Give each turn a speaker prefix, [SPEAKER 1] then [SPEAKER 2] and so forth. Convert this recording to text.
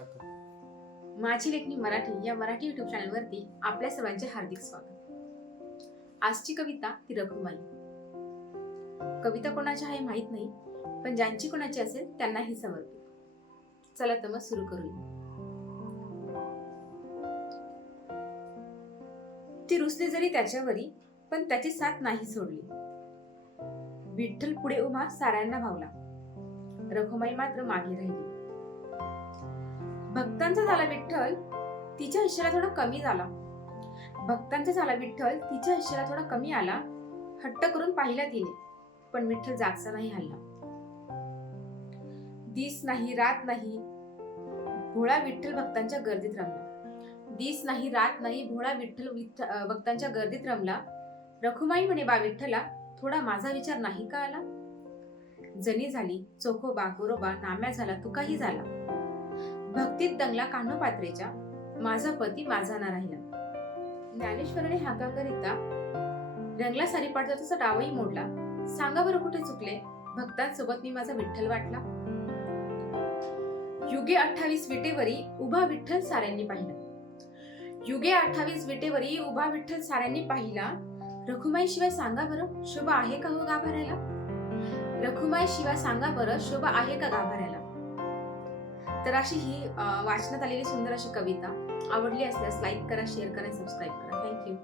[SPEAKER 1] साखर
[SPEAKER 2] माझी लेखणी मराठी या मराठी युट्यूब चॅनलवरती आपल्या सर्वांचे हार्दिक स्वागत. आजची कविता ती रघुमाई कविता कोणाची आहे माहीत नाही पण ज्यांची कोणाची असेल त्यांना ही समर्पित. चला तर मग सुरू करूया. ती रुसली जरी त्याच्यावरी पण त्याची साथ नाही सोडली. विठ्ठल पुढे उभा साऱ्यांना भावला. रघुमाई मात्र मागे राहिली. भक्तांचा झाला विठ्ठल तिच्या हिश्श्याला थोडा कमी झाला. भक्तांचा झाला विठ्ठल तिच्या हिश्श्याला थोडा कमी आला हट्ट करून पाहिला तिने पण विठ्ठल जागचा नाही हल्ला. दिस नाही रात नाही भोळा विठ्ठल भक्तांच्या गर्दीत रमला. दिस नाही रात नाही भोळा विठ्ठल विठ्ठ- भक्तांच्या गर्दीत रमला. रखुमाई म्हणे बा विठ्ठला थोडा माझा विचार नाही का आला? जनी झाली चोखोबा गोरोबा नाम्या झाला तुकाही झाला. भक्तीत दंगला कान्हो पात्रेच्या माझा पती माझा ना राहिला. ज्ञानेश्वराने हाकांकरिता रंगला सारी पाठचा तसा डावही मोडला. सांगा बरं कुठे चुकले? भक्तांसोबत मी माझा विठ्ठल वाटला. युगे अठ्ठावीस विटेवरी उभा विठ्ठल साऱ्यांनी पाहिला. युगे अठ्ठावीस विटेवरी उभा विठ्ठल साऱ्यांनी पाहिला. रखुमाई शिवाय सांगा बरं शोभा आहे का हो गाभाऱ्याला? रखुमाई शिवाय सांगा बरं शोभा आहे का गाभाऱ्याला? तर अशी ही वाचण्यात वाचनात आलेली सुंदर अशी कविता. आवडली असल्यास लाईक करा शेअर करा सबस्क्राईब करा. थँक्यू